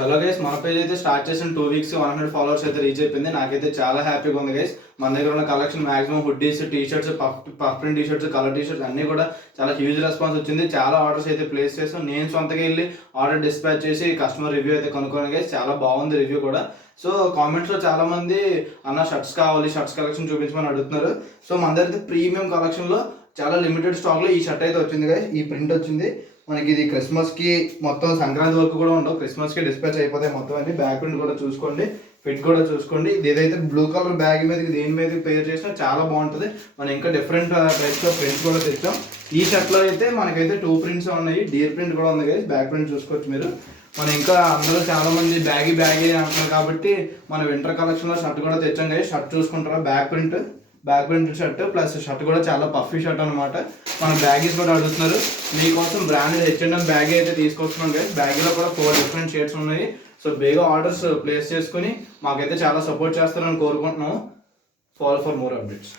Hello guys, మన page అయితే start చేసిన 2 వీక్స్ 100 ఫాలోవర్స్ అయితే రీచ్ అయిపోయింది. నాకైతే చాలా హ్యాపీగా ఉంది గైస్. మన దగ్గర ఉన్న collection maximum hoodies, T shirts, puff print T shirts, colour T shirts అన్నీ కూడా చాలా హ్యూజ్ రెస్పాన్స్ వచ్చింది. చాలా ఆర్డర్స్ అయితే ప్లేస్ చేస్తాం. నేను సొంతగా వెళ్ళి ఆర్డర్ డిస్పాచ్ చేసి కస్టమర్ రివ్యూ అయితే కనుక్కోను గైస్. చాలా బాగుంది రివ్యూ కూడా. సో కామెంట్స్లో చాలా మంది అన్న షర్ట్స్ కావాలి, షర్ట్స్ కలెక్షన్ చూపించమని అడుగుతున్నారు. సో మన దగ్గర అయితే ప్రీమియం కలెక్షన్లో చాలా లిమిటెడ్ స్టాక్లో ఈ షర్ట్ అయితే వచ్చింది గైస్. ఈ ప్రింట్ వచ్చింది మనకి. ఇది క్రిస్మస్కి మొత్తం సంక్రాంతి వరకు కూడా ఉండవు, క్రిస్మస్కి డిస్పాచ్ అయిపోతాయి మొత్తం అన్ని. బ్యాక్ ప్రింట్ కూడా చూసుకోండి, ఫిట్ కూడా చూసుకోండి. ఇది ఏదైతే బ్లూ కలర్ బ్యాగ్ మీదకి దేని మీద పేర్ చేసినా చాలా బాగుంటుంది. మనం ఇంకా డిఫరెంట్ టైప్స్లో ప్రింట్స్ కూడా తెచ్చాం. ఈ షర్ట్లో అయితే మనకైతే 2 ప్రింట్స్ ఉన్నాయి, డీర్ ప్రింట్ కూడా ఉంది గైస్. బ్యాక్ ప్రింట్ చూసుకోవచ్చు మీరు. మనం ఇంకా అందరూ చాలా మంది బ్యాగీ అంటున్నారు కాబట్టి మన వింటర్ కలెక్షన్లో షర్ట్ కూడా తెచ్చాం గైస్. షర్ట్ చూసుకుంటారా, back print shirt plus shirt కూడా చాలా పఫీ షర్ట్ అనమాట. మన బ్యాగీస్ కూడా అడుగుతున్నారు. మీకోసం బ్రాండెడ్ H&M బ్యాగీ అయితే తీసుకొస్తున్నాం గైస్. బ్యాగీలో కూడా 4 డిఫరెంట్ షేడ్స్ ఉన్నాయి. సో బేగా ఆర్డర్స్ ప్లేస్ చేసుకుని మాకైతే చాలా సపోర్ట్ చేస్తారని కోరుకుంటున్నాము. Follow for more updates.